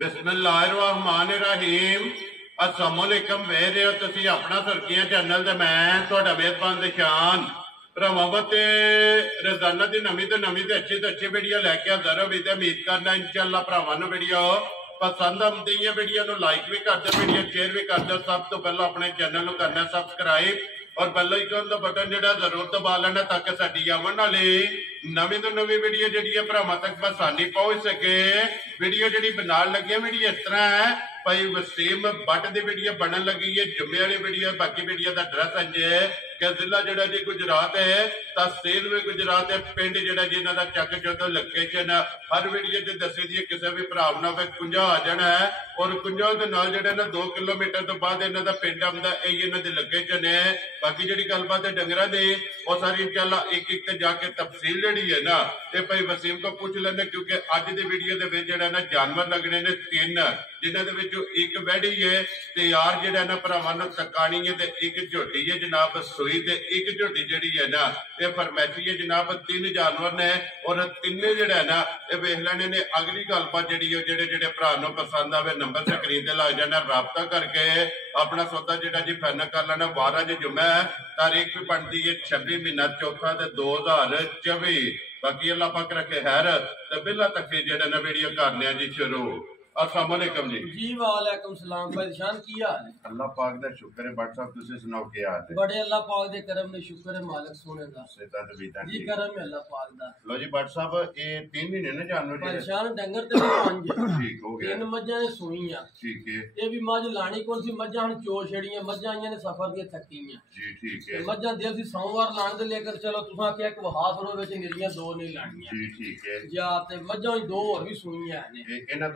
बिस्मिल्लाहिर्रहमानिर्रहीम। अस्सलाम वालेकुम। वेख रहे हो तुसीं अपना सुर्खियां चैनल ते मैं तुहाडा मेज़बान निशान भरावां ते रोजाना की नवीं तो अच्छी वीडियो लैके हाज़र हो। उम्मीद करना इंशाअल्लाह भरावां नूं वीडियो पसंद आउंदी है। वीडियो नूं लाइक भी कर दो, वीडियो शेयर भी कर दो। सब तो पहला अपने चैनल नूं करना सबसक्राइब और बेल आइकन का बटन जिहड़ा जरूर दबा लेना ताकि साडी आउण वाली नवीं तो नवीं वीडियो जिहड़ी है भरावां तक आसानी पहुंच सके। वीडियो जिहड़ी बनाउण लगे वीडियो इस तरह है भाई वसीम भट्ट की वीडियो बनन लगी है, जुम्मे वाली वीडियो। बाकी वीडियो का एड्रैस है कि जिला जिहड़ा जी गुजरात है, तहसील भी गुजरात है, पिंड जिहड़ा जी इन्हां दा चक चौधो लोकेशन। हर वीडियो च दसी दी किसी भी भरा ना कुंजा आ जाना है और कुंजा के नाल जिहड़ा ना 2 किलोमीटर तो बाद इन्हां दा पिंड आउंदा, यही इन्हां दी लोकेशन है। बाकी जिहड़ी गलबात है डंगरां दी वो सारी इंशाअल्लाह एक एक ते जाके तफसील जिहड़ी है ना ये भाई वसीम को पूछ लेंदे, क्योंकि अज दी वीडियो दे विच जिहड़ा ना जानवर लगने ने 3 जिन्हां दे विचों एक वैड़ी है तैयार जिहड़ा ना भरावां नूं तकाणी है, ते एक झोटी है जनाब सूई, ते एक झोटी जिहड़ी है ना ये फरमैसी है जनाब। 3 जानवर ने और तिन्ने जिहड़ा है ना ये वेख लैणे ने। अगली गलबात जिहड़ी है जिहड़े जिहड़े भरा नूं पसंद आवे नंबर स्क्रीन ते लग जाना, राबता करके अपना सौदा जिहड़ा जी फाइनल कर लेना। 12 जो जुम्मा है, तारीख भी बनती है 26 महीना चौथा ते 2024। बाकी अल्लाह पाक रखे खैर ते बिल्ला तक जिहड़ा ना वीडियो करने जी शुरू। अस्सलाम वालेकुम जी। वालेकुम सलाम भाई शान की हाल है? अल्लाह पाक दा शुक्र है। भट्ट साहब तुसी सुनाओ क्या हाल है? बड़े अल्लाह पाक दे करम ने शुक्र है मालिक सोने दा। सेहत तबीयत जी करम है अल्लाह पाक दा। लो जी भट्ट साहब ये 3 महीने ना जानवर परेशान डंगर ते 5 ठीक हो गया। 3 मज्जां ने सूईयां ठीक है। ये भी मज लानी कौन सी मज्जां हन चो छड़ियां मज्जां आईयां ने सफर दी थकीयां जी ठीक है। मज्जां दिल सी सोमवार लाने दे लेकर चलो तुसां क्या एक वहास रो विच निरियां 2 नहीं लाणियां जी ठीक है। या ते मज्जां 2 और भी सूईयां ने इन्हां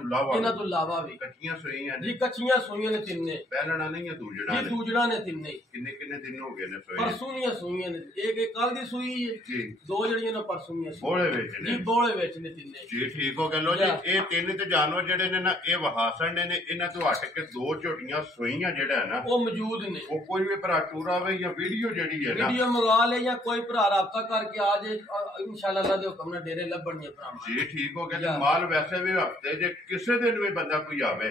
तो इलावा भी कच्चियां सूईयां ने जी कच्चियां सूईयां ने 3 पहलना नहीं है दूजड़ा जी दूजड़ा ने 3 किन्ने किन्ने दिन हो गए ने सोई परसों दियां सूईयां ने एक कल दी सूई है जी 2 जड़ियां ने परसों दियां बोले विच ने जी बोले विच ने 3 जी ठीक हो गया। लो जी ये 3 ते जानवर जेडे ने ना ये वहासन ने इन्हां तो हट के 2 झोटियां सूईयां जेड़ा है ना वो मौजूद ने। वो कोई भी भरा टूर आवे या वीडियो जेडी है ना वीडियो मंगा ले या कोई भरा राब्ता करके आ जाए इंशाल्लाह अल्लाह दे हुक्म नाल डेरे लब्बणगे भरा जी ठीक हो गया। माल वैसे भी हफ्ते जे किसी दिन भी बंदा कोई आवे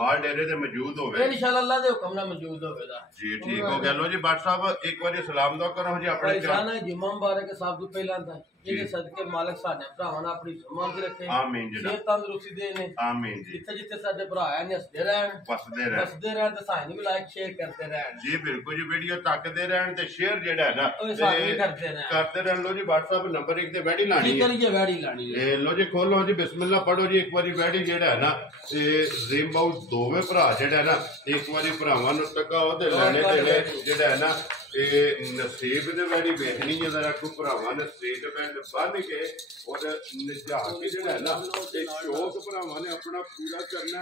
माल डेरे ते मौजूद होवे इंशाल्लाह अल्लाह दे हुक्म नाल मौजूद होवेगा जी ठीक हो गया। लो जी भट्ट साहब एक बार सलाम दो करो जी अपने परेशान है जुम्मा मुबारक सब तो पहला दा ये सदके मालिक साडे भरावां ने अपनी जुम्मा च रखे आमीन जी सेहत तंदुरुस्ती देने आमीन जी। जिथे जिथे साडे भरा है ने हसदे रहन बसदे रहन ते साइन भी लाइक शेयर करते रहन जी बिल्कुल जी। वीडियो तकदे रहन ते शेयर जेड़ा है ना करते रहन। लो जी भट्ट साहब नंबर 1 ते वैड़ी लानी है करिए वैड़ी लानी है। लो जी खोलो जी बिस्मिल्लाह पढ़ो जी एक बारी वैड़ी जेड़ा है ना ये जिम बाउट दोवें भरा जेड़ा है ना एक बारी भरावां नूं तकाओ ते लैणे देणे जेड़ा है ना ये नसीब दे वैड़ी वेखनी है जरा को भरावां ने स्ट्रेट बैंड बन के और निजा के जेड़ा है ना ये शौक भरावां ने अपना पूरा करना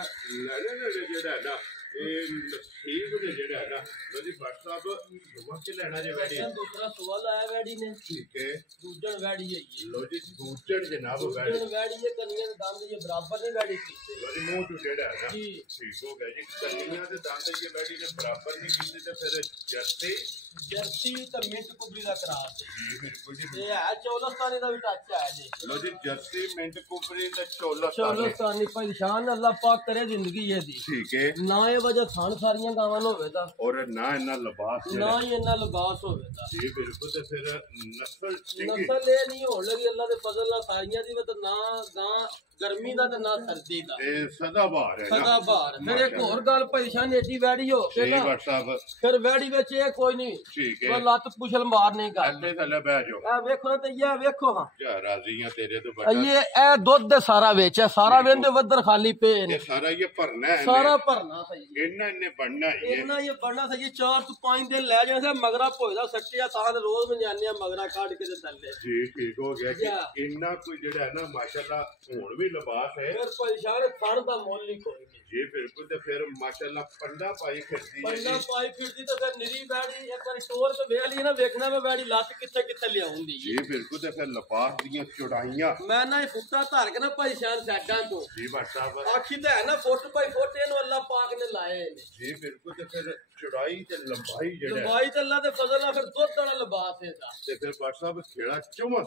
लैणे देणे जेड़ा है ना ये नसीब दे जेड़ा है ना। लो जी भट्ट साहब दुआ के लेना जे वैड़ी दूसरा सवाल आया वैड़ी ने ठीक है दूजन वैड़ी है ये। लो जी दूजन जनाब वैड़ी है कन्नियां दे दंद ये बराबर नहीं वैड़ी कीते। लो जी मुंह तो जेड़ा है ना जी ठीक हो गया जी। कन्नियां दे दंद ये वैड़ी ने बराबर नहीं कीते ते फिर जर्सी ते मिंट कुबरी दा क्रॉस जी बिल्कुल जी ये है चौलस्तानी दा भी टच है जी। लो जी जर्सी मिंट कुबरी ते चौलस्तानी परेशान अल्लाह पाक करे जिंदगी ये दी ठीक है। ना ये वजह थान सारियां गावां होवेदा और ना इना लिबास ना ही इना लिबास होवेदा जी बिल्कुल। ते फिर नस्ल ये नहीं होण लगी अल्लाह दे फजल नाल सारियां दी ते ना गां गर्मी दा ते ना सर्दी दा ए सदाबहार है ना सदाबहार। फिर एक और गल परेशान एडी वैड़ी हो के ना फिर वैड़ी विच ये कोई नहीं ठीक है लत पुछल मार नहीं कर थल्ले थल्ले बैठ जाओ ए देखो ते ये देखो हां क्या राजी हां तेरे तो बड़ा ये ए दूध दे सारा वेच है सारा वेंदे वदर खाली पे ये सारा ये भरना है सारा भरना सही इन्ने बनना है इन्ना ये बनना सही 4 से 5 दिन ले जाने से मगरा पोइदा सट्टिया तां रोज में जाने मगरा काट के ते थल्ले जी ठीक हो गया कि इन्ना कोई जेड़ा है ना माशाल्लाह हुन भी लिबास है फिर परेशान खान दा मोल नहीं कोई नहीं जी बिल्कुल। ते फिर माशाल्लाह पंडा पाई फिरदी तो फिर निरी बैड़ी एक बार स्टोर पे वेख ली ना देखना मैं बैड़ी लत किथे किथे ले आउंदी जी बिल्कुल। ते फिर लिबास दियां चौड़ाइयां मैं ना फुट्टा धर के ना परेशान साइडां तो जी भट्ट साहब आखी ते है ना फुट बाई फुट इनु अल्लाह पाक ने लाए जी बिल्कुल। ते फिर चौड़ाई ते लंबाई जेड़ा लंबाई ते अल्लाह दे फजल नाल फिर दुध वाला लिबास है दा ते फिर भट्ट साहब खेड़ा चौमा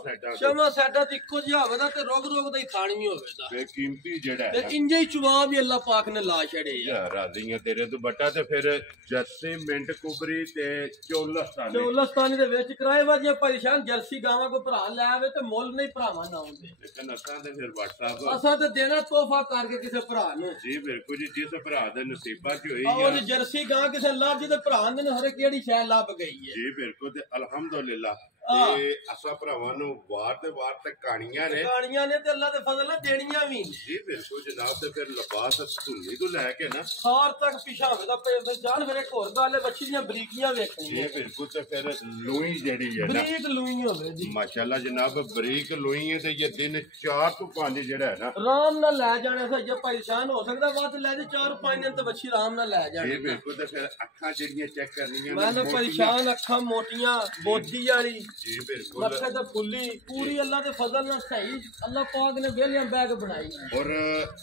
साइडां दी इक्को जिहा होवे दा ते रोग दा ही खानी होवे दा बेकीमती जेड़ा ते इंजे ही चुवा भी अल्लाह पाक ने ला छड़े यार राजियां तेरे तो बटा ते फिर जर्सी मिंट कुबरी ते चौलस्तानी दे विच किराए वाजियां परेशान जर्सी गावां को भरा ले आवे ते मुल नहीं भरावा ना आउंदे लेकिन असां ते फिर व्हाट्सएप असां ते देना तोहफा करके किसे भरा नु जी बिल्कुल जी जिस भरा दे नसीबा च होई और जर्सी गां किसे लज दे भरा ने हर केड़ी शै लभ गई है जी बिल्कुल ते अल्हम्दुलिल्लाह असा भरावां नु वार तक कहानियां ने ते अल्लाह दे फजल ने देनियां भी जी बिल्कुल जनाब ते फिर लिबास धुल्ली तो लैके ना खार तक पिछा होवे दा जान फिर एक होर गल है बच्ची दियां बरीकियां वेखनी जी बिल्कुल ते फिर लुई जेड़ी है ना बरीक लुई होवे जी माशाल्लाह जनाब बरीक लुई है ते ये दिन 4 तो 5 जेड़ा है ना आराम नाल ले जाने से जे परेशान हो सकदा वत ले जे 4-5 दिन ते बच्ची आराम नाल ले जाने जी बिल्कुल ते फिर अखां जेड़ियां चेक करनियां मैं परेशान अखां मोटियां बोधी वाली जी बिल्कुल मथे ते फुल्ली पूरी अल्लाह दे फजल नाल सही अल्लाह पाक ने वेलियां बैग बनाई और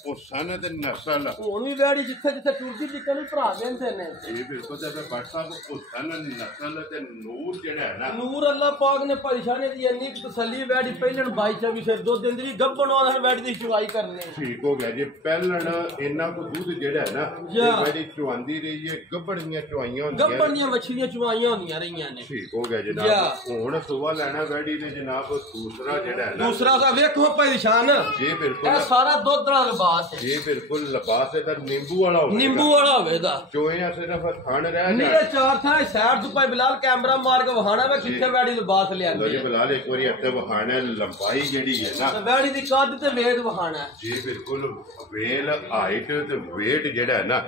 ओ सन ते नस्ल हुन भी वैड़ी जिथे जिथे टुरदी टिकन भी भरा देंदे ने जी बिल्कुल ते फिर व्हाट्सएप ओ सन नस्ल ते नूर जेड़ा है ना नूर अल्लाह पाक ने परेशानी दी इन्नी तसल्ली वैड़ी पहलन 22-24 सिर 2 दिन दी गब्बण वाला वैड़ी दी चुवाई करने ठीक हो गया जी पहलन इन्ना को दूध जेड़ा है ना ये वैड़ी चुआंदी रही है गब्बड़ियां चुआइयां होंदियां गब्बड़ियां मछलियां चुवाइयां होंदियां रहियां ने ठीक हो गया जनाब हुन सुबह लेना वैड़ी ने जनाब दूसरा जेड़ा है ना दूसरा सा वेखो परेशान जी बिल्कुल ए सारा दुध दा लिबास है जी बिल्कुल लिबास है नींबू वाला होवे नींबू वाला होवेगा चोया सिर्फ खान रह जाए नीरे चार था साइड तो पाई बिलाल कैमरा मार के वहाना वे किथे वैड़ी लिबास ले आंदी जी बिलाल एक बारी हत्ते वहाना लंबाई जेड़ी है ना वैड़ी दी कद ते वेट वहाना जी बिल्कुल वेल हाइट ते वेट जेड़ा है ना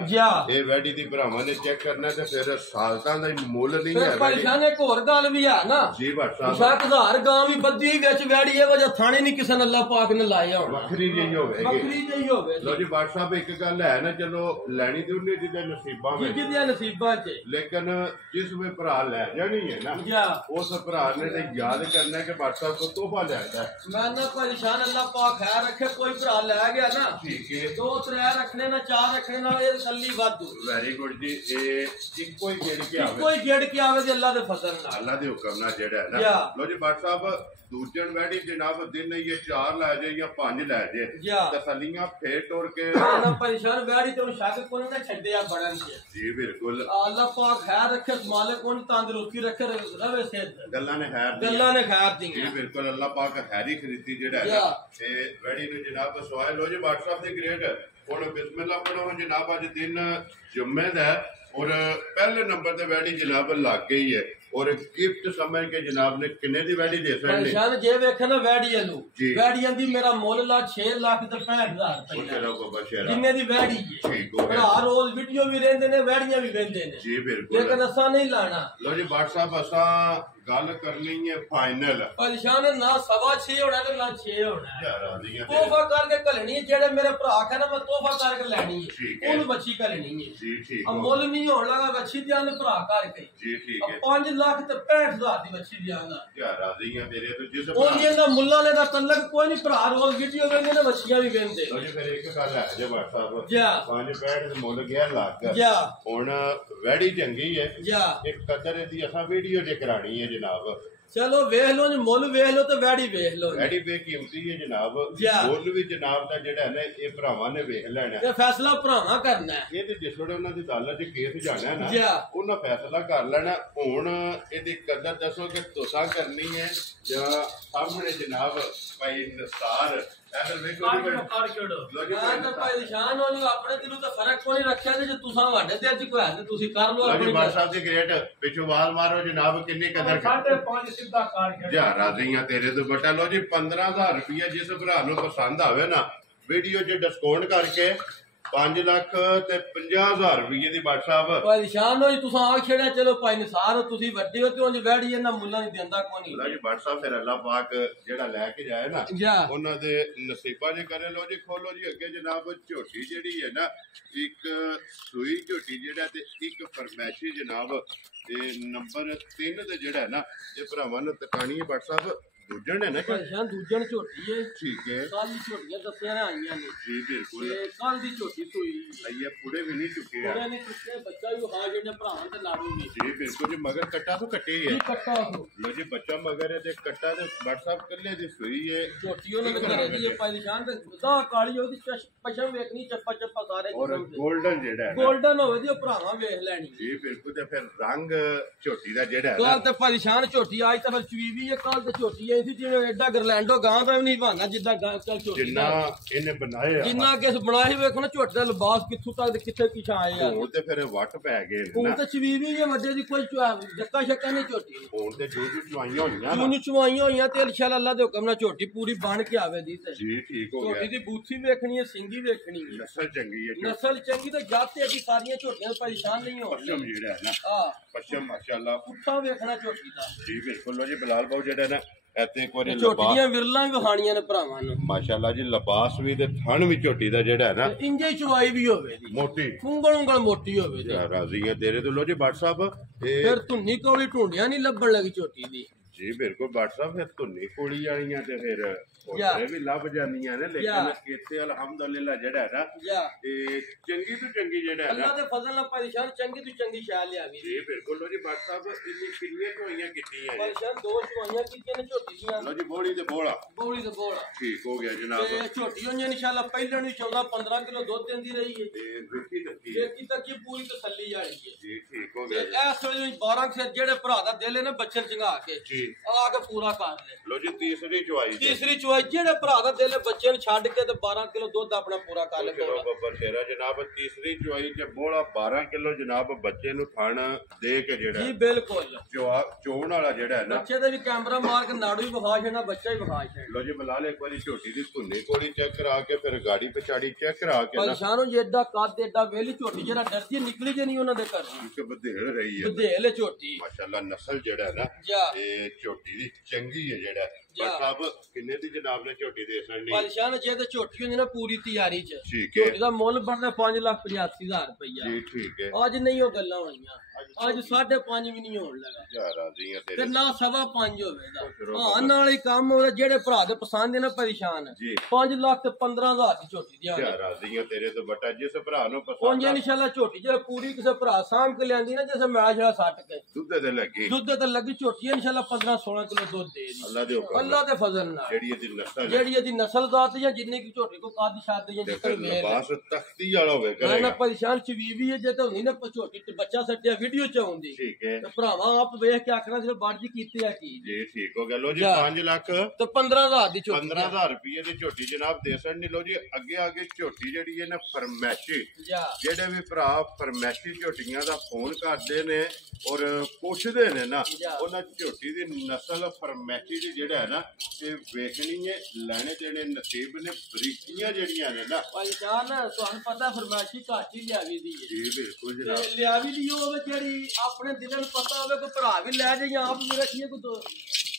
ये वैड़ी दी भरावां ने चेक करना ते फिर सालतां दा मुੱਲ नहीं है परेशान एक और गल भी है ना जी बादशाह 7000 गां भी बद्दी विच वैड़ी है वजह थाने नहीं किसे ने अल्लाह पाक ने लाया होना वखरी जही होवेगी वखरी जही होवे लो जी बादशाह एक गल है ना चलो लैनी ते उन्ने जिदे नसीबां में जिदे नसीबां च लेकिन जिस वे भरा ले जानी है ना उस भरा ने ते याद करना है कि बादशाह को तोहफा लेंदा है मैं ना परेशान अल्लाह पाक खैर रखे कोई भरा ले गया ना ठीक है 2-3 रखने ना 4 रखने ना ये कल्ली वादू वेरी गुड जी ए इक्को ही गेड़ के आवे कोई गेड़ के आवे ते अल्लाह दे फजल नाल अल्लाह दे हुक्म नाल जेड़ा है ना लो जी बादशाह दूजन वैडी जनाब दिन ये 4 लै जाए या 5 लै जाए तसलियां फेर तोड़ के ना परेशान वैडी तो शक कोई ना छड्डया बड़न जी बिल्कुल अल्लाह पाक खैर रखे मालिक कोन तंदुरुस्ती रखे रवे सेहत गल्लां ने खैर दी जी बिल्कुल अल्लाह पाक खैरी खरीदी जेड़ा है ते वैडी नु जनाब सवाल लो जी व्हाट्सएप दे ग्रेड हुन बिस्मिल्लाह पढ़ो जनाब अज दिन जुम्मे दा और पहले नंबर ते वैडी जनाब लग गई है और गिफ्ट समझ के जनाब ने किन्ने दी वैडी दे सकदे परेशान जे वेखे ना वैडी नु वैडियां दी मेरा मुੱਲ ला 6 लाख ते 65000 रुपए चलो बाबा शेरा जिन्ने दी वैडी है ठीक हो गया रोज वीडियो भी रहंदे ने वैडियां भी वेंदे ने जी बिल्कुल लेकिन असा नहीं लाना लो जी व्हाट्सएप असा गल करनी है फाइनल परेशान ना 6.5 होना ते ना 6 होना तोहफा करके घलनी जेड़े मेरे भरा के ना मैं तोहफा करके लेनी है ओनु बच्ची घलनी है जी ठीक अब मुੱਲ नहीं होण लगा बच्ची दियां ने भरा करके जी ठीक है 5 लाख ते 65000 दी बच्ची दियांगा क्या राजी है तेरे तो जिस ओ ये ना मुੱਲਾਂ ने दा तलक कोई नहीं भरा रोज वीडियो वेंदे ने बच्चियां भी वेंदे लो जी फिर एक गल है जे व्हाट्सएप जा 5 पैड मुੱਲ ਗਿਆ ਲੱਗ ਜਾ ਹੁਣ ਵੈੜੀ ਚੰਗੀ ਹੈ ਜਾ ਇੱਕ ਕਦਰ ਦੀ ਅਸਾਂ ਵੀਡੀਓ ਜੇ ਕਰਾਣੀ ਹੈ जनाब चलो वेख लो जी मुੱਲ वेख लो ते वैड़ी वेख लो वैड़ी बेकीमती है जनाब मुੱਲ भी जनाब दा जेड़ा है ना ये भरावां ने वेख लेना ते फैसला भरावां करना है ये ते जिस वेले उन्हां दी अदालत च केस जाना है ना उन्हां फैसला कर लेना हुण इहदी कदर दसो कि तुसां करनी है या सामने जनाब भाई नसार परेशान हो अपने दिलों तो फर्क कोई रखा जे तुसां वाडे दिल च कोई है ते तुसीं कर लो अपनी बादशाह दी ग्रेट पिछो वाल मारो जनाब किन्नी कदर 5.5 सीधा कार जा राजियां तेरे तो बटा लो जी 15000 रुपया जिस भरा नु पसंद आवे ना वीडियो च डिस्काउंट करके 5 लाख ते 50000 रुपये दी व्हाट्सएप परेशान हो तुसां आ छेड़ा चलो भाई निसार तुसीं वड्डे हो ते उंज वैड़ी इन्ना मुੱਲਾਂ नहीं देंदा कोनी लो जी व्हाट्सएप फिर अल्लाह पाक जेड़ा लेके जाए ना उन्हां दे नसीबा जे करे लो जी खोलो जी अगे जनाब झोटी जेड़ी है ना एक सूई झोटी जेड़ा ते एक फरमैशी जनाब नंबर 3 ते जेड़ा है ना ये भरावां नूं तकानी व्हाट्सएप ਦੂਜਣ ਹੈ ਨਾ ਭਾਈਜਾਨ ਦੂਜਣ ਝੋਟੀ ਹੈ ਠੀਕ ਹੈ ਕੱਲ ਦੀ ਝੋਟੀਆਂ ਦੱਸਿਆ ਆਈਆਂ ਨੇ ਜੀ ਬਿਲਕੁਲ ਤੇ ਕੱਲ ਦੀ ਝੋਟੀ ਸੂਈ ਇਹ ਪੂਰੇ ਵੀ ਨਹੀਂ ਚੁੱਕੇ ਆ ਪੂਰੇ ਨਹੀਂ ਚੁੱਕੇ ਬੱਚਾ ਵੀ ਵਿਖਾ ਜਿਹੜੇ ਭਰਾਵਾਂ ਤੇ ਲਾੜੂ ਵੀ ਜੀ ਬਿਲਕੁਲ ਜੀ ਮਗਰ ਕੱਟਾ ਤੋਂ ਕੱਟੇ ਹੀ ਹੈ ਕੱਟਾ ਲੋ ਜੀ ਬੱਚਾ ਮਗਰ ਹੈ ਤੇ ਕੱਟਾ ਤੇ WhatsApp ਕੱਲੇ ਦੀ ਸੂਈ ਹੈ ਝੋਟੀ ਉਹਨਾਂ ਦੇ ਘਰੇ ਦੀ ਭਾਈਜਾਨ ਤੇ ਦਾ ਕਾਲੀ ਉਹਦੀ ਪਛਮ ਵੇਖਣੀ ਚੱਪਾ ਸਾਰੇ ਔਰ 골ਡਨ ਜਿਹੜਾ ਹੈ 골ਡਨ ਹੋਵੇ ਦੀ ਭਰਾਵਾਂ ਵੇਖ ਲੈਣੀ ਜੀ ਬਿਲਕੁਲ ਤੇ ਫਿਰ ਰੰਗ ਝੋਟੀ ਦਾ ਜਿਹੜਾ ਹੈ ਕੱਲ ਤੇ ਭਾਈਜਾਨ ਝੋਟੀ ਅੱਜ ਤਾਂ ਫਿਰ ਚਵੀਵੀ ਹੈ ਕੱਲ ਤੇ ਝੋਟੀ ਐ ਸੀ ਜਿਵੇਂ ਐਡਾ ਗਰਲੈਂਡੋ ਗਾਂ ਦਾ ਵੀ ਨਹੀਂ ਬਹਾਨਾ ਜਿੱਦਾਂ ਗਾਂ ਚੱਲ ਝੋਟੀ ਜਿੰਨਾ ਇਹਨੇ ਬਣਾਏ ਆ ਜਿੰਨਾ ਕਿਸ ਬਣਾਏ ਵੇਖੋ ਨਾ ਝੋਟੀ ਦਾ ਲਿਬਾਸ ਕਿੱਥੋਂ ਤੱਕ ਤੇ ਕਿੱਥੇ ਪਿਛਾ ਆਏ ਆ ਹੁਣ ਤੇ ਫਿਰ ਵੱਟ ਪੈ ਗਏ ਹੁਣ ਤੇ ਚਵੀਵੀ ਹੈ ਵੱਡੇ ਦੀ ਕੋਈ ਜੱਕਾ ਸ਼ੱਕਾ ਨਹੀਂ ਝੋਟੀ ਹੁਣ ਤੇ ਜੋ ਚੁਆਈਆਂ ਹੋਈਆਂ ਨੂੰ ਚਵਾਈਆਂ ਹੋਈਆਂ ਤੇ ਇਨਸ਼ਾਅੱਲਾ ਅੱਲਾ ਦੇ ਹੁਕਮ ਨਾਲ ਝੋਟੀ ਪੂਰੀ ਬਣ ਕੇ ਆਵੇ ਦੀ ਤੇ ਜੀ ਠੀਕ ਹੋ ਗਿਆ ਝੋਟੀ ਦੀ ਬੂਥੀ ਵੇਖਣੀ ਹੈ ਸਿੰਗੀ ਵੇਖਣੀ ਹੈ ਨਸਲ ਚੰਗੀ ਹੈ ਨਸਲ ਚੰਗੀ ਤੇ ਜਾਤੇ ਦੀ ਸਾਰੀਆਂ ਝੋਟੀਆਂ ਪਰੇਸ਼ਾਨ ਨਹੀਂ ਹੋਣ ਪਸ਼ਮ ਜਿਹੜਾ ਹੈ ਨਾ ਪਸ਼ਮ ਮਾਸ਼ਾਅੱਲਾ ਪੁੱਠਾ ਵੇਖਣਾ ਝੋਟੀ ਦਾ ਜੀ ਬਿਲਕੁਲ ਲੋ ਜੀ ਬਲਾਲ ਬਾਉ ਜਿਹੜਾ ਨਾ ਇੱਥੇ ਇੱਕ ਵਾਰੀ ਝੋਟੀਆਂ ਵਿਰਲਾਂ ਵੀ ਵਹਾਣੀਆਂ ਨੇ ਭਰਾਵਾਂ ਨੂੰ ਮਾਸ਼ਾਅੱਲਾ ਜੀ ਲਿਬਾਸ ਵੀ ਤੇ ਥਣ ਵੀ ਝੋਟੀ ਦਾ ਜਿਹੜਾ ਹੈ ਨਾ ਇੰਜੇ ਚਵਾਈ ਵੀ ਹੋਵੇ ਦੀ ਮੋਟੀ ਉਂਗਲ ਮੋਟੀ ਹੋਵੇ ਦੀ ਰਾਜ਼ੀ ਹੈ ਤੇਰੇ ਤੋਂ ਲੋ ਜੀ WhatsApp ਫਿਰ ਧੁੰਨੀ ਕੋਲੀ ਢੂੰਡਿਆਂ ਨਹੀਂ ਲੱਭਣ ਲੱਗੀ ਝੋਟੀ ਦੀ ਜੀ ਬਿਲਕੁਲ WhatsApp ਫਿਰ ਧੁੰਨੀ ਕੋਲੀ ਵਾਲੀਆਂ ਤੇ ਫਿਰ ਉਹ ਵੀ ਲੱਭ ਜਾਂਦੀਆਂ ਨੇ ਲੇਕਿਨ ਇੱਥੇ ਅਲਹਮਦੁਲਿਲਾ ਜਿਹੜਾ ਹੈ ਨਾ ਤੇ ਚੰਗੀ ਤੋਂ ਚੰਗੀ ਜਿਹੜਾ ਹੈ ਅੱਲਾ ਦੇ ਫਜ਼ਲ ਨਾਲ ਪਰੇਸ਼ਾਨ ਚੰਗੀ ਤੋਂ ਚੰਗੀ ਸ਼ੈ ਲਿਆਵੀ ਜੀ ਬਿਲਕੁਲ ਲੋ ਜੀ WhatsApp ਇੰਨੀ ਕਿੰਨੀਆਂ ਚੋਈਆਂ ਕੀਤੀਆਂ ਪਰੇਸ਼ਾਨ ਦੋ ਚੋਈਆਂ ਕੀਤੀਆਂ ਨੇ ਝੋਟੀ ਦੀਆਂ ਲੋ ਜੀ ਬੋਲੀ ਤੇ ਬੋਲਾ ਠੀਕ ਹੋ ਗਿਆ ਜਨਾਬ ਤੇ ਝੋਟੀ ਹੋਈਆਂ ਇਨਸ਼ਾਅੱਲਾ ਪਹਿਲਾਂ ਨੂੰ 14-15 ਕਿਲੋ ਦੁੱਧ ਦਿੰਦੀ ਰਹੀ ਹੈ ਤੇ ਵੇਖੀ ਤੱਕ ਪੂਰੀ ਤਸੱਲੀ ਵਾਲੀ ਹੈ ਜੀ ਠੀਕ ਹੋ ਗਿਆ ਇਸ ਵੇਲੇ 12 ਸਿਰ ਜਿਹੜੇ ਭਰਾ ਦਾ ਦਿਲ ਹੈ ਨਾ ਬੱਚਨ ਚੰਗਾ ਕੇ ਆ ਕੇ ਪੂਰਾ ਕਰ ਲੈ ਲੋ ਜੀ ਤੀਸਰੀ ਚੁਆਈ ਜਿਹੜੇ ਭਰਾ ਦਾ ਦਿਲ ਬੱਚੇ ਨੂੰ ਛੱਡ ਕੇ ਤੇ 12 ਕਿਲੋ ਦੁੱਧ ਆਪਣਾ ਪੂਰਾ ਕਰ ਲੈ ਬੱਬਰ ਸ਼ੇਰਾ ਜਨਾਬ ਤੀਸਰੀ ਚੁਆਈ ਚ ਬੋਲਾ 12 ਕਿਲੋ ਜਨਾਬ ਬੱਚੇ ਨੂੰ ਥਣ ਦੇ ਕੇ ਜਿਹੜਾ ਜੀ ਬਿਲਕੁਲ ਚੋਣ ਵਾਲਾ ਜਿਹੜਾ ਹੈ ਨਾ ਬੱਚੇ ਦੇ ਵੀ ਕੈਮਰਾ ਮਾਰ ਕੇ ਨਾੜੂ ਹੀ ਵਿਖਾ ਛੱਡਣਾ ਬੱਚਾ ਹੀ ਵਿਖਾ ਛੱਡ ਲੋ ਜੀ ਬਲਾਲ ਇੱਕ ਵਾਰੀ ਝੋਟੀ ਦੀ ਧੁੰਨੀ ਕੋਲੀ ਚੈੱਕ ਕਰਾ ਕੇ ਫਿਰ ਗਾੜੀ ਪਛਾੜੀ ਚੈੱਕ ਕਰਾ ਕੇ ਪਰੇਸ਼ਾਨ ਹੋ ਜਿੱਡਾ ਕੱਦ ਏਡਾ ਵੇਲੀ ਝੋਟੀ ਜਿਹੜਾ ਡਰਦੀ ਨਿਕਲੀ ਜੇ ਨਹੀਂ ਉਹਨਾਂ ਦੇ ਘਰ ਕਿ ਵਧੇਲ ਰਹੀ ਹੈ ਵਧੇਲ ਝੋਟੀ ਮਾਸ਼ਾਅੱਲਾ ਨਸਲ ਜਿਹੜਾ ਹੈ ਨਾ ਇਹ ਝੋਟੀ ਦੀ ਚੰਗੀ ਹੈ ਜਿਹੜਾ ਸਾਹਿਬ ਕਿੰਨੇ ਦੀ ਜਨਾਬ ਨੇ ਝੋਟੀ ਦੇ ਸੰਡੀ ਪਰੇਸ਼ਾਨ ਜੇ ਤੇ ਝੋਟੀ ਹੁੰਦੀ ਨਾ ਪੂਰੀ ਤਿਆਰੀ ਚ ਝੋਟੀ ਦਾ ਮੁੱਲ ਬਣਦਾ 5,85,000 ਰੁਪਇਆ ਜੀ ਠੀਕ ਹੈ ਅੱਜ ਨਹੀਂ ਉਹ ਗੱਲਾਂ ਹੋਣੀਆਂ ਅੱਜ 5.5 ਵੀ ਨਹੀਂ ਹੋਣ ਲੱਗਾ ਤੇ ਨਾ 5.5 ਹੋਵੇਗਾ ਹਾਂ ਨਾਲ ਹੀ ਕੰਮ ਹੋ ਜਿਹੜੇ ਭਰਾ ਦੇ ਪਸੰਦ ਨੇ ਪਰੇਸ਼ਾਨ 5 ਲੱਖ ਤੇ 15,000 ਦੀ ਝੋਟੀ ਦੀ ਆ ਰਾਜ਼ੀਆਂ ਤੇਰੇ ਤੋਂ ਬਟਾ ਜਿਸ ਭਰਾ ਨੂੰ ਪਸੰਦ ਆ ਇਨਸ਼ਾਅੱਲਾ ਝੋਟੀ ਜੇ ਪੂਰੀ ਕਿਸੇ ਭਰਾ ਸਾਂਭ ਕੇ ਲਿਆਂਦੀ ਨਾ ਜਿਵੇਂ ਮੈਚ ਵਾਲਾ ਸੱਟ ਕੇ ਦੁੱਧ ਤੇ ਲੱਗੀ ਝੋਟੀ ਇਨਸ਼ਾਅੱਲਾ 15-16 ਕਿਲੋ ਦੁੱਧ ਦੇ ਦੀ ਅੱਲਾ ਦੇ ਹੁਕਮ ਅੱਲਾ ਦੇ ਫਜ਼ਲ ਨਾਲ ਜਿਹੜੀ ਇਹਦੀ ਨਸਲ ਜ਼ਾਤ ਜਾਂ ਜਿੰਨੀ ਕੀ ਝੋਟੀ ਕੋ ਕਾਦ ਸ਼ਾਦ ਜਾਂ ਜਿੱਥੇ ਮੇਲ ਬਸ ਤਖਤੀ ਵਾਲਾ ਹੋਵੇ ਕਰੇਗਾ ਨਾ ਪਰੇਸ਼ਾਨ ਚਵੀਵੀ ਹੈ ਜੇ ਤਾਂ ਹੁੰਦੀ ਨਾ ਝੋਟੀ ਤੇ ਬੱਚਾ ਸੱਟਿਆ ਵੀਡੀਓ ਚ ਆਉਂਦੀ ਠੀਕ ਹੈ ਤੇ ਭਰਾਵਾ ਆਪ ਵੇਖ ਕੇ ਆਖਣਾ ਸਿਰ ਬਾਜੀ ਕੀਤੀ ਆ ਕੀ ਜੀ ਠੀਕ ਹੋ ਗਿਆ ਲੋ ਜੀ 5 ਲੱਖ ਤੇ 15,000 ਦੀ ਝੋਟੀ 15,000 ਰੁਪਏ ਦੀ ਝੋਟੀ ਜਨਾਬ ਦੇ ਸਣ ਲੋ ਜੀ ਅੱਗੇ ਝੋਟੀ ਜਿਹੜੀ ਹੈ ਨਾ ਫਰਮੈਸ਼ੀ ਜਿਹੜੇ ਵੀ ਭਰਾ ਫਰਮੈਸ਼ੀ ਝੋਟੀਆਂ ਦਾ ਫੋਨ ਕਰਦੇ ਨੇ ਔਰ ਪੁੱਛਦੇ ਨੇ ਨਾ ਉਹਨਾਂ ਝੋਟੀ ਦੀ ਨਸਲ ਫਰਮੈਸ਼ੀ ਦੀ ਜਿਹੜਾ ਹੈ ਨਾ ਤੇ ਵੇਖਣੀ ਹੈ ਲੈਣੇ ਦੇਣੇ ਨਸੀਬ ਨੇ ਬਰੀਕੀਆਂ ਜਿਹੜੀਆਂ ਨੇ ਨਾ ਪਛਾਣ ਤੁਹਾਨੂੰ ਪਤਾ ਫਰਮਾਇਸ਼ੀ ਘਾਟੀ ਲਿਆਵੀ ਦੀ ਹੈ ਜੀ ਬਿਲਕੁਲ ਜਨਾਬ ਲਿਆਵੀ ਦੀ ਉਹ ਜਿਹੜੀ ਆਪਣੇ ਦਿਲ ਨੂੰ ਪਤਾ ਹੋਵੇ ਕੋਈ ਭਰਾ ਵੀ ਲੈ ਜਾਈਏ ਆਪ ਵੀ ਰੱਖੀਏ ਕੋਈ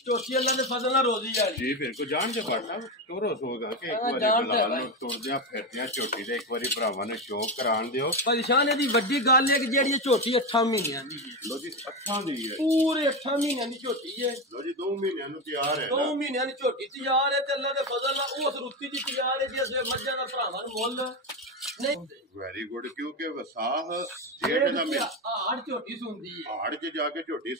ਝੋਟੀ ਅੱਲਾ ਦੇ ਫਜ਼ਲ ਨਾਲ ਰੋਜ਼ੀ ਵਾਲੀ ਜੀ ਬਿਲਕੁਲ ਜਾਣ ਕੇ ਪੜਨਾ ਤੋਰੋ ਸੋਗਾ ਕਿ ਇੱਕ ਵਾਰੀ ਬਲਾਲ ਨੂੰ ਤੁਰਦਿਆਂ ਫਿਰਦਿਆਂ ਝੋਟੀ ਦੇ ਇੱਕ ਵਾਰੀ ਭਰਾਵਾਂ ਨੂੰ ਸ਼ੌਕ ਕਰਾਣ ਦਿਓ ਪਰੇਸ਼ਾਨ ਇਹਦੀ ਵੱਡੀ ਗੱਲ ਹੈ ਕਿ ਜਿਹੜੀ ਝੋਟੀ 8 ਮਹੀਨਿਆਂ ਦੀ ਹੈ ਲੋ ਜੀ 8 ਦੀ ਹੈ ਪੂਰੇ 8 ਮਹੀਨਿਆਂ ਦੀ ਝੋਟੀ ਹੈ ਲੋ ਜੀ 2 ਮਹੀਨਿਆਂ ਨੂੰ ਤਿਆਰ ਹੈ 2 ਮਹੀਨਿਆਂ ਦੀ ਝੋਟੀ ਤਿਆਰ ਹੈ ਤੇ ਅੱਲਾ ਦੇ ਫਜ਼ਲ ਨਾਲ ਉਸ ਰੁੱਤੀ ਦੀ ਤਿਆਰ ਹੈ ਜਿਸ ਮੱਝਾਂ ਦਾ ਭਰਾਵਾਂ ਨੂੰ ਮੁੱਲ ਨਹੀਂ ਵੈਰੀ ਗੁੱਡ ਕਿਉਂਕਿ ਵਸਾਹ ਜਿਹੜਾ ਦਾ ਮੈਂ ਹਾੜ ਝੋਟੀ ਸੁੰਦੀ ਹੈ ਹਾੜ 'ਚ ਜਾ ਕੇ ਝੋਟੀ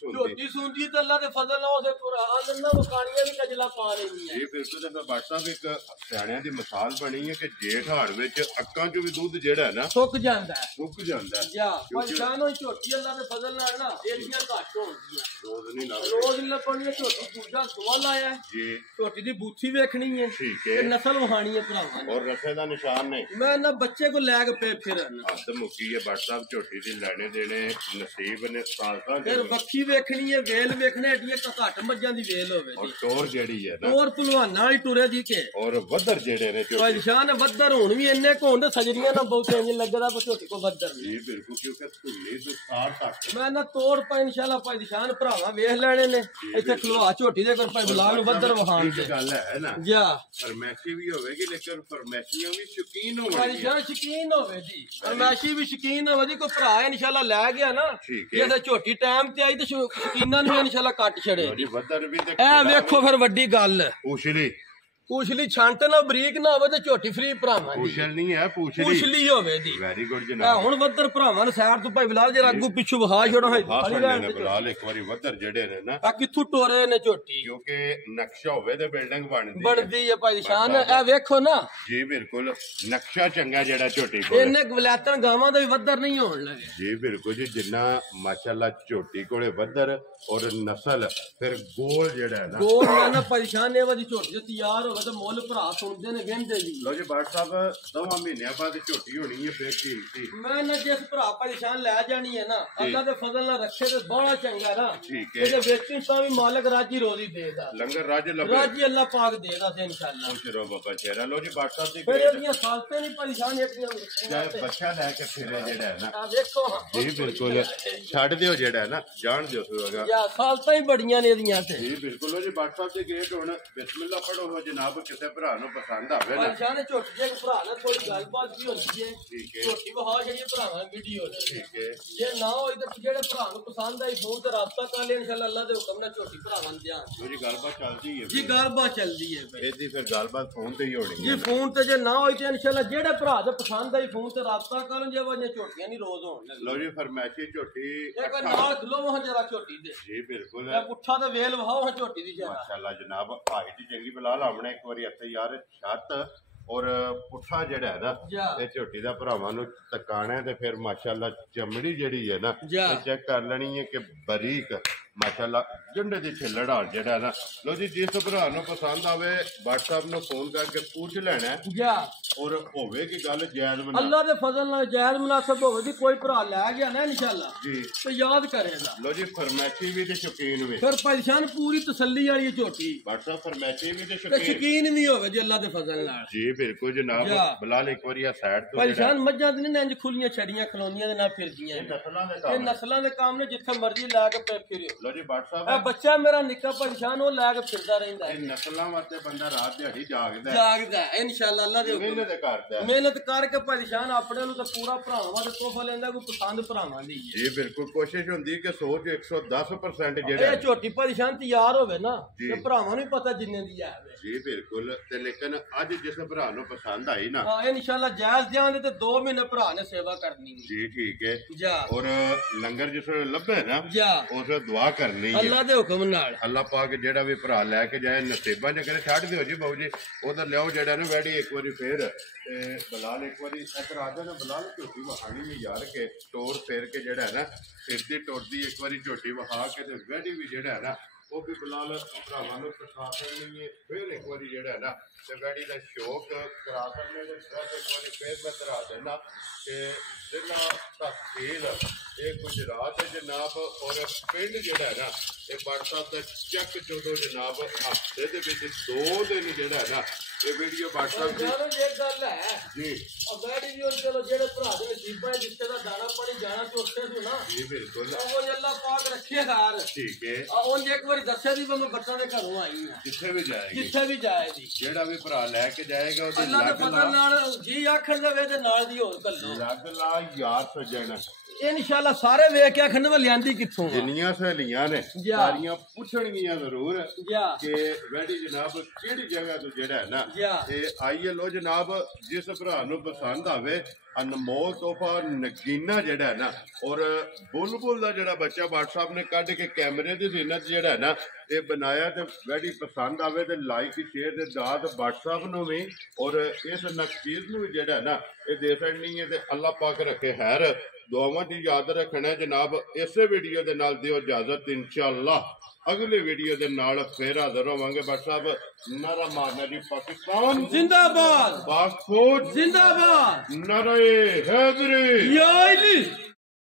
ਸੁੰਦੀ ਤੇ ਅੱਲਾ ਦੇ ਫਜ਼ਲ ਨਾਲ ਉਸੇ ਕੁਰਾਨ ਨਾਲ ਵਕਾਣੀਆਂ ਵੀ ਕਜਲਾ ਪਾ ਲੈਣੀ ਹੈ ਇਹ ਬਿਲਕੁਲ ਤਾਂ WhatsApp ਇੱਕ ਸਿਆਣਿਆਂ ਦੀ ਮਿਸਾਲ ਬਣੀ ਹੈ ਕਿ ਜੇਠ ਹਾੜ ਵਿੱਚ ਅੱਕਾਂ 'ਚੋਂ ਵੀ ਦੁੱਧ ਜਿਹੜਾ ਹੈ ਨਾ ਸੁੱਕ ਜਾਂਦਾ ਹੈ ਪਰੇਸ਼ਾਨ ਹੋਈ ਝੋਟੀ ਅੱਲਾ ਦੇ ਫਜ਼ਲ ਨਾਲ ਨਾ ਇਹਦੀਆਂ ਘੱਟ ਹੋਣਗੀਆਂ ਰੋਜ਼ ਨਹੀਂ ਲੱਭਣੀਆਂ ਝੋਟੀ ਦੂਜਾ ਸਵਾਲ ਆਇਆ ਜੀ ਝੋਟੀ ਦੀ ਬੂਥੀ ਵੇਖਣੀ ਹੈ ਤੇ ਨਸਲ ਵਹਾਣੀ ਹੈ ਭਰਾਵਾਂ ਨੇ ਔਰ ਰਸੇ ਦਾ ਨਿਸ਼ਾਨ ਨੇ ਮੈਂ ਨਾ ਬੱਚੇ ਕੋ ਲੈ ਕੇ ਪੇ ਫਿਰਨ ਹੱਦ ਮੁੱਕੀ ਹੈ WhatsApp ਝੋਟੀ ਦੀ ਲੈਣੇ ਦੇਣੇ ਨਸੀਬ ਨੇ ਸਾਲਤਾਂ ਫਿਰ ਵੱਖੀ ਵੇਖਣੀ ਹੈ ਵੇਲ ਵੇਖਣੇ ਏਡੀਆਂ ਘੱਟ ਮੱਝਾਂ ਦੀ ਵੇਲ ਹੋਵੇ ਔਰ ਟੋਰ ਜਿਹੜੀ ਹੈ ਨਾ ਟੋਰ ਭਲਵਾਨਾਂ ਵਾਲੀ ਟੁਰੇ ਦੀ ਕੇ ਔਰ ਵੱਧਰ ਜਿਹੜੇ ਨੇ ਪਰੇਸ਼ਾਨ ਵੱਧਰ ਹੁਣ ਵੀ ਇੰਨੇ ਕੋ ਹੁੰਦੇ ਸਜਰੀਆਂ ਨਾਲ ਬਹੁਤ ਇੰਜ ਲੱਗਦਾ ਪਰ ਝੋਟੀ ਕੋ ਵੱਧਰ ਨਹੀਂ ਜੀ ਬਿਲਕੁਲ ਕਿਉਂਕਿ ਧੁੱਲੇ ਤੋਂ ਸਾਰ ਤੱਕ ਮੈਂ ਨਾ ਤੋੜ ਪਾ ਇਨਸ਼ਾਅੱਲਾ ਪਰੇਸ਼ਾਨ ਭਰਾਵਾਂ ਵੇਖ ਲੈਣੇ ਨੇ ਇੱਥੇ ਖਲਵਾ ਝੋਟੀ ਦੇ ਕੋਲ ਭਾਈ ਬਲਾਲ ਨੂੰ ਵੱਧਰ ਵਹਾਣ ਦੀ ਗੱਲ ਹੈ ਨਾ ਜਾ ਫਰਮੈਸ਼ੀ ਵੀ ਹੋਵੇਗੀ ਲੇਕਿਨ ਫਰਮੈਸ਼ੀਆਂ ਵੀ ਸ਼ੌਕੀਨ ਹੋਣਗੀਆਂ ਪਰੇਸ਼ਾਨ ਸ਼ੌਕੀਨ ਹੋਵੇ ਹੋਵੇ ਜੀ ਫਰਮਾਇਸ਼ੀ ਵੀ ਸ਼ਕੀਨ ਹੋਵੇ ਜੀ ਕੋਈ ਭਰਾ ਇਨਸ਼ਾਅੱਲਾ ਲੈ ਗਿਆ ਨਾ ਜੇ ਝੋਟੀ ਟਾਈਮ ਤੇ ਆਈ ਤੇ ਸ਼ਕੀਨਾਂ ਨੂੰ ਇਨਸ਼ਾਅੱਲਾ ਕੱਟ ਛੜੇ ਇਹ ਵੇਖੋ ਫਿਰ ਵੱਡੀ ਗੱਲ ਪੁਛਲੀ ਛੰਟ ਨਾ ਬਰੀਕ ਨਾ ਹੋਵੇ ਤੇ ਝੋਟੀ ਫਰੀ ਭਰਾਵਾਂ ਦੀ ਪੁਛਲ ਨਹੀਂ ਹੈ ਪੁਛਲੀ ਹੋਵੇ ਦੀ ਵੈਰੀ ਗੁੱਡ ਜਨਾਬ ਹੁਣ ਵੱਧਰ ਭਰਾਵਾਂ ਨੂੰ ਸਾਈਡ ਤੋਂ ਭਾਈ ਬਿਲਾਲ ਜਰਾ ਅੱਗੂ ਪਿੱਛੂ ਵਿਖਾ ਛੋੜੋ ਹੈ ਬਿਲਾਲ ਇੱਕ ਵਾਰੀ ਵੱਧਰ ਜਿਹੜੇ ਨੇ ਨਾ ਆ ਕਿੱਥੋਂ ਟੋਰੇ ਨੇ ਝੋਟੀ ਕਿਉਂਕਿ ਨਕਸ਼ਾ ਹੋਵੇ ਤੇ ਬਿਲਡਿੰਗ ਬਣਦੀ ਹੈ ਭਾਈ ਸ਼ਾਨ ਇਹ ਵੇਖੋ ਨਾ ਜੀ ਬਿਲਕੁਲ ਨਕਸ਼ਾ ਚੰਗਾ ਜਿਹੜਾ ਝੋਟੀ ਕੋਲ ਇਹਨੇ ਗਵਲਾਤਾਂ ਗਾਵਾਂ ਦਾ ਵੀ ਵੱਧਰ ਨਹੀਂ ਹੋਣ ਲੱਗੇ ਜੀ ਬਿਲਕੁਲ ਜੀ ਜਿੰਨਾ ਮਾਸ਼ਾਅੱਲਾ ਝੋਟੀ ਕੋਲੇ ਵੱਧਰ ਔਰ ਨਸਲ ਫਿਰ ਗੋਲ ਜਿਹੜਾ ਹੈ ਨਾ ਗੋਲ ਨਾ ਭਾਈ ਸ਼ਾਨ ਇਹ ਵਾਲੀ ਝੋਟੀ ਤਿਆਰ ਹੋਵੇ ਤੇ ਮੁੱਲ ਭਰਾ ਸੁਣਦੇ ਨੇ ਵਹਿੰਦੇ ਜੀ ਲੋ ਜੀ ਬਾਟ ਸਾਹਿਬ 2 ਮਹੀਨਿਆਂ ਬਾਅਦ ਝੋਟੀ ਹੋਣੀ ਹੈ ਬੇਕੀਮਤੀ ਮੈਂ ਨਾ ਜਿਸ ਭਰਾ ਪਰੇਸ਼ਾਨ ਲੈ ਜਾਣੀ ਹੈ ਨਾ ਅੱਲਾ ਦੇ ਫਜ਼ਲ ਨਾਲ ਰੱਖੇ ਤੇ ਬੜਾ ਚੰਗਾ ਨਾ ਇਹਦੇ ਵੇਚਣ ਤਾਂ ਵੀ ਮਾਲਕ ਰਾਜੀ ਰੋਜ਼ੀ ਦੇਦਾ ਲੰਗਰ ਰਾਜ ਲੱਭੇ ਰਾਜੀ ਅੱਲਾ ਪਾਕ ਦੇਦਾ ਤੇ ਇਨਸ਼ਾਅੱਲਾ ਚਲੋ ਬਾਬਾ ਚਿਹਰਾ ਲੋ ਜੀ ਬਾਟ ਸਾਹਿਬ ਦੀ ਫਿਰ ਇਹਦੀਆਂ ਸਾਲਤੇ ਨਹੀਂ ਪਰੇਸ਼ਾਨ ਇੱਕ ਬੱਚਾ ਲੈ ਕੇ ਫਿਰੇ ਜਿਹੜਾ ਹੈ ਨਾ ਆ ਵੇਖੋ ਜੀ ਬਿਲਕੁਲ ਛੱਡ ਦਿਓ ਜਿਹੜਾ ਹੈ ਨਾ ਜਾਣ ਦਿਓ ਹੋਗਾ ਯਾ ਸਾਲਤਾਂ ਹੀ ਬੜੀਆਂ ਨੇ ਇਹਦੀਆਂ ਤੇ ਜੀ ਬਿਲਕੁਲ ਲੋ ਜੀ ਬਾਟ ਸਾਹਿਬ ਦੇ ਗੇਟ ਹੁਣ ਬਿਸਮਿਲ੍ਲਾ ਪੜੋ ਜਨਾਬ ਕਿਸੇ ਭਰਾ ਨੂੰ ਪਸੰਦ ਆਵੇ ਨਾ ਪਰੇਸ਼ਾਨ ਝੋਟੀ ਜੇ ਭਰਾ ਨਾਲ ਥੋੜੀ ਗੱਲਬਾਤ ਵੀ ਹੁੰਦੀ ਹੈ ਝੋਟੀ ਵਹਾ ਜਿਹੜੀ ਭਰਾਵਾਂ ਵੀਡੀਓ ਠੀਕ ਹੈ ਜੇ ਨਾ ਹੋਈ ਤਾਂ ਜਿਹੜੇ ਭਰਾ ਨੂੰ ਪਸੰਦ ਆਈ ਫੋਨ ਤੇ ਰਾਬਤਾ ਕਰ ਲੈ ਇਨਸ਼ਾਅੱਲਾ ਅੱਲਾ ਦੇ ਹੁਕਮ ਨਾਲ ਝੋਟੀ ਭਰਾਵਾਂ ਦਿਆਂ ਜੀ ਗੱਲਬਾਤ ਚੱਲਦੀ ਹੈ ਜੀ ਗੱਲਬਾਤ ਚੱਲਦੀ ਹੈ ਇਹਦੀ ਫਿਰ ਗੱਲਬਾਤ ਫੋਨ ਤੇ ਹੀ ਹੋਣੀ ਜੀ ਫੋਨ ਤੇ ਜੇ ਨਾ ਹੋਈ ਤੇ ਇਨਸ਼ਾਅੱਲਾ ਜਿਹੜੇ ਭਰਾ ਦੇ ਪਸੰਦ ਆਈ ਫੋਨ ਤੇ ਰਾਬਤਾ ਕਰਨ ਜੇ ਵਾਜੇ ਝੋਟੀਆਂ ਨਹੀਂ ਰੋਜ਼ ਹੋਣ ਲੱਗ ਲੋ ਜੀ ਫਰਮਾਇਸ਼ੀ ਝੋਟੀ ਇੱਕ ਨਾਲ ਖਲੋ ਵਹਾਂ ਜਰਾ ਝੋਟੀ ਦੇ ਜੀ ਬਿਲਕੁਲ ਇਹ ਪੁੱਠਾ ਤੇ ਵੇਲ ਵਹਾਓ ਝੋਟੀ ਦੀ ਜਰਾ ਮਾਸ਼ਾਅੱਲਾ ਜਨਾਬ ਹਾਈਟ ਚੰਗੀ ਬਲਾਲ ਆਮਣੇ ਇੱਕ ਵਾਰੀ ਇੱਥੇ ਯਾਰ ਛੱਤ ਔਰ ਪੁੱਠਾ ਜਿਹੜਾ ਹੈ ਨਾ ਇਹ ਝੋਟੀ ਦਾ ਭਰਾਵਾਂ ਨੂੰ ਤਕਾਣਾ ਤੇ ਫਿਰ ਮਾਸ਼ਾਅੱਲਾ ਚਮੜੀ ਜਿਹੜੀ ਹੈ ਨਾ ਇਹ ਚੈੱਕ ਕਰ ਲੈਣੀ ਹੈ ਕਿ ਬਰੀਕ ਮਾਸ਼ਾਅੱਲਾ ਜੰਡੇ ਦੀ ਛਿੱਲੜਾ ਜਿਹੜਾ ਨਾ ਲੋ ਜੀ ਜਿਸ ਭਰਾ ਨੂੰ ਪਸੰਦ ਆਵੇ WhatsApp ਨੂੰ ਫੋਨ ਕਰਕੇ ਪੁੱਛ ਲੈਣਾ ਔਰ ਹੋਵੇ ਕਿ ਗੱਲ ਜਾਇਜ਼ ਮਨਾ ਅੱਲਾ ਦੇ ਫਜ਼ਲ ਨਾਲ ਜਾਇਜ਼ ਮੁਨਾਸਬ ਹੋਵੇ ਜੀ ਕੋਈ ਭਰਾ ਲੈ ਗਿਆ ਨਾ ਇਨਸ਼ਾਅੱਲਾ ਜੀ ਤੇ ਯਾਦ ਕਰੇਗਾ ਲੋ ਜੀ ਫਰਮਾਇਸ਼ੀ ਵੀ ਤੇ ਸ਼ੌਕੀਨ ਵੀ ਫਿਰ ਪਰੇਸ਼ਾਨ ਪੂਰੀ ਤਸੱਲੀ ਵਾਲੀ ਝੋਟੀ WhatsApp ਫਰਮਾਇਸ਼ੀ ਵੀ ਤੇ ਸ਼ੌਕੀਨ ਵੀ ਹੋਵੇ ਜੀ ਅੱਲਾ ਦੇ ਫਜ਼ਲ ਨਾਲ ਜੀ ਬਿਲਕੁਲ ਜਨਾਬ ਬਲਾਲ ਇੱਕ ਵਾਰੀ ਆ ਸਾਈਡ ਤੋਂ ਪਰੇਸ਼ਾਨ ਮੱਝਾਂ ਤੇ ਨਹੀਂ ਇੰਜ ਖੁੱਲੀਆਂ ਛੜੀਆਂ ਖਲੋਨੀਆਂ ਦੇ ਨਾਲ ਫਿਰਦੀਆਂ ਇਹ ਨਸਲਾਂ ਦੇ ਕੰਮ ਨੇ ਜਿੱਥੇ ਮਰਜ਼ੀ ਲੈ ਕੇ ਫਿਰਿਓ ਲੋ ਜੀ WhatsApp ਇਹ ਬੱਚਾ ਮੇਰਾ ਨਿੱਕਾ ਪਰੇਸ਼ਾਨ ਉਹ ਲੈ ਕੇ ਫਿਰਦਾ ਰਹਿੰਦਾ ਇਹ ਨਸਲਾਂ ਵਾਸਤੇ ਬੰਦਾ ਰਾਤ ਦਿਹਾੜੀ ਜਾਗਦਾ ਇਨਸ਼ਾਅੱਲਾ ਅੱਲਾ ਦੇ ਮਿਹਨਤ ਕਰਕੇ ਪਰੇਸ਼ਾਨ ਆਪਣੇ ਨੂੰ ਤਾਂ ਪੂਰਾ ਭਰਾਵਾਂ ਦਾ ਤੋਹਫਾ ਲੈਂਦਾ ਕੋਈ ਪਸੰਦ ਭਰਾਵਾਂ ਦੀ ਜੀ ਬਿਲਕੁਲ ਕੋਸ਼ਿਸ਼ ਹੁੰਦੀ ਕਿ ਸੋਚ 110% ਜਿਹੜਾ ਇਹ ਝੋਟੀ ਪਰੇਸ਼ਾਨ ਤਿਆਰ ਹੋਵੇ ਨਾ ਤੇ ਭਰਾਵਾਂ ਨੂੰ ਪਤਾ ਜਿੰਨੇ ਦੀ ਹੈ ਜੀ ਬਿਲਕੁਲ ਤੇ ਲੇਕਿਨ ਅੱਜ ਜਿਸ ਭਰਾ ਨੂੰ ਪਸੰਦ ਆਈ ਨਾ ਹਾਂ ਇਨਸ਼ਾਅੱਲਾ ਜਾਇਜ਼ ਜਾਣ ਤੇ 2 ਮਹੀਨੇ ਭਰਾ ਨੇ ਸੇਵਾ ਕਰਨੀ ਜੀ ਠੀਕ ਹੈ ਔਰ ਲੰਗਰ ਜਿਸ ਵੇਲੇ ਲੱਭੇ ਨਾ ਉਸ ਦੁਆ ਕਰਨੀ ਹੈ ਅੱਲਾ ਦੇ ਹੁਕਮ ਨਾਲ ਅੱਲਾ ਪਾਕ ਜਿਹੜਾ ਵੀ ਭਰਾ ਲੈ ਕੇ ਜਾਏ ਨਸੀਬਾਂ ਚ ਕਰੇ ਛੱਡ ਦਿਓ ਜੀ ਬਾਊ ਜੀ ਉਧਰ ਲਿਆਓ ਜਿਹੜਾ ਨੂੰ ਵੈੜੀ ਇੱਕ ਵਾਰੀ ਫੇਰ ਤੇ ਬਲਾਲ ਇੱਕ ਵਾਰੀ ਇੱਧਰ ਆ ਜਾਣਾ ਬਲਾਲ ਝੋਟੀ ਵਹਾਣੀ ਵੀ ਯਾਰ ਕੇ ਟੋਰ ਫੇਰ ਕੇ ਜਿਹੜਾ ਹੈ ਨਾ ਫਿਰਦੀ ਟੁਰਦੀ ਇੱਕ ਵਾਰੀ ਝੋਟੀ ਵਹਾ ਕੇ ਤੇ ਵੈੜੀ ਵੀ ਜਿਹੜਾ ਹੈ ਨਾ ਉਹ ਵੀ ਬਲਾਲ ਭਰਾਵਾਂ ਨੂੰ ਸਿਖਾ ਸਕਣੀ ਹੈ ਫਿਰ ਇੱਕ ਵਾਰੀ ਜਿਹੜਾ ਹੈ ਨਾ ਤੇ ਵੈੜੀ ਦਾ ਸ਼ੌਕ ਕਰਾ ਸਕਣੇ ਤੇ ਇੱਕ ਵਾਰੀ ਫੇਰ ਮੈਂ ਕਰਾ ਦੇਣਾ ਕਿ ਜ਼ਿਲ੍ਹਾ ਤਹਿਸੀਲ ਇਹ ਗੁਜਰਾਤ ਹੈ ਜਨਾਬ ਔਰ ਪਿੰਡ ਜਿਹੜਾ ਹੈ ਨਾ ਇਹ WhatsApp ਦਾ ਚੱਕ ਚੋਦੋ ਜਨਾਬ ਹਫ਼ਤੇ ਦੇ ਵਿੱਚ 2 ਦਿਨ ਜਿਹੜਾ ਹੈ ਨਾ ਇਹ ਵੀਡੀਓ WhatsApp ਦੀ ਇਹ ਗੱਲ ਹੈ ਜੀ ਉਹ ਵੈੜੀ ਵੀ ਚਲੋ ਜਿਹੜੇ ਭਰਾ ਦੇ ਨਸੀਬਾਂ ਜਿੱਥੇ ਦਾ ਦਾਣਾ ਪਾਣੀ ਜਾਣਾ ਤੇ ਉੱਥੇ ਤੋਂ ਨਾ ਜੀ ਬਿਲਕੁਲ ਉਹ ਅੱਲਾ ਪਾਕ ਰੱਖੇ ਹਾਰ ਠੀਕ ਹੈ ਉਹ ਇੱਕ ਵਾਰੀ ਦੱਸਿਆ ਸੀ ਮੈਂ ਬੱਚਾ ਦੇ ਘਰੋਂ ਆਈ ਹਾਂ ਜਿੱਥੇ ਵੀ ਜਾਏਗੀ ਜਿਹੜਾ ਵੀ ਭਰਾ ਲੈ ਕੇ ਜਾਏਗਾ ਉਹਦੇ ਅੱਲਾ ਦੇ ਫਜ਼ਲ ਨਾਲ ਜੀ ਆਖਣ ਦੇਵੇ ਤੇ ਨਾਲ ਦੀ ਹੋਰ ਕੱਲੋ ਲੱਗ ਲਾ ਯਾਰ ਸਜਣਾ ਇਨਸ਼ਾਅੱਲਾ ਸਾਰੇ ਵੇਖ ਕੇ ਆਖਣ ਵਾ ਲਿਆਂਦੀ ਕਿੱਥੋਂ ਜਿੰਨੀਆਂ ਸਹੇਲੀਆਂ ਨੇ ਸਾਰੀਆਂ ਪੁੱਛਣਗੀਆਂ ਜ਼ਰੂਰ ਕਿ ਵੈਡੀ ਜਨਾਬ ਕਿਹੜੀ ਜਗ੍ਹਾ ਤੋਂ ਜਿਹੜਾ ਹੈ ਨਾ ਇਹ ਆਈਏ ਲੋ ਜਨਾਬ ਜਿਸ ਭਰਾ ਨੂੰ ਪਸੰਦ ਆਵੇ ਅਨਮੋਲ ਤੋਹਫਾ ਨਗੀਨਾ ਜਿਹੜਾ ਹੈ ਨਾ ਔਰ ਬੁਲਬੁਲ ਦਾ ਜਿਹੜਾ ਬੱਚਾ WhatsApp ਨੇ ਕੱਢ ਕੇ ਕੈਮਰੇ ਦੀ ਜ਼ੀਨਤ ਜਿਹੜਾ ਹੈ ਨਾ ਇਹ ਬਣਾਇਆ ਤੇ ਵੈਡੀ ਪਸੰਦ ਆਵੇ ਤੇ ਲਾਈਕ ਸ਼ੇਅਰ ਦੇ ਦਾਤ WhatsApp ਨੂੰ ਵੀ ਔਰ ਇਸ ਨਕਸ਼ੀਜ਼ ਨੂੰ ਵੀ ਜਿਹੜਾ ਹੈ ਨਾ ਇਹ ਦੇ ਸਕਣੀ ਹੈ ਤੇ ਅੱਲਾ ਪਾਕ ਰੱਖੇ ਖੈਰ ਦੁਆਵਾਂ ਦੀ ਯਾਦ ਰੱਖਣਾ ਜਨਾਬ ਇਸੇ ਵੀਡੀਓ ਦੇ ਨਾਲ ਦਿਓ ਇਜਾਜ਼ਤ ਇਨਸ਼ਾਅੱਲਾ ਅਗਲੇ ਵੀਡੀਓ ਦੇ ਨਾਲ ਫੇਰ ਹਾਜ਼ਰ ਹੋਵਾਂਗੇ WhatsApp ਨਾਰਾ ਮਾਰਨਾ ਜੀ ਪਾਕਿਸਤਾਨ ਜ਼ਿੰਦਾਬਾਦ ਪਾਕ ਫੌਜ ਜ਼ਿੰਦਾਬਾਦ ਨਾਰੇ ਹੈਦਰੀ ਯਾ ਅਲੀ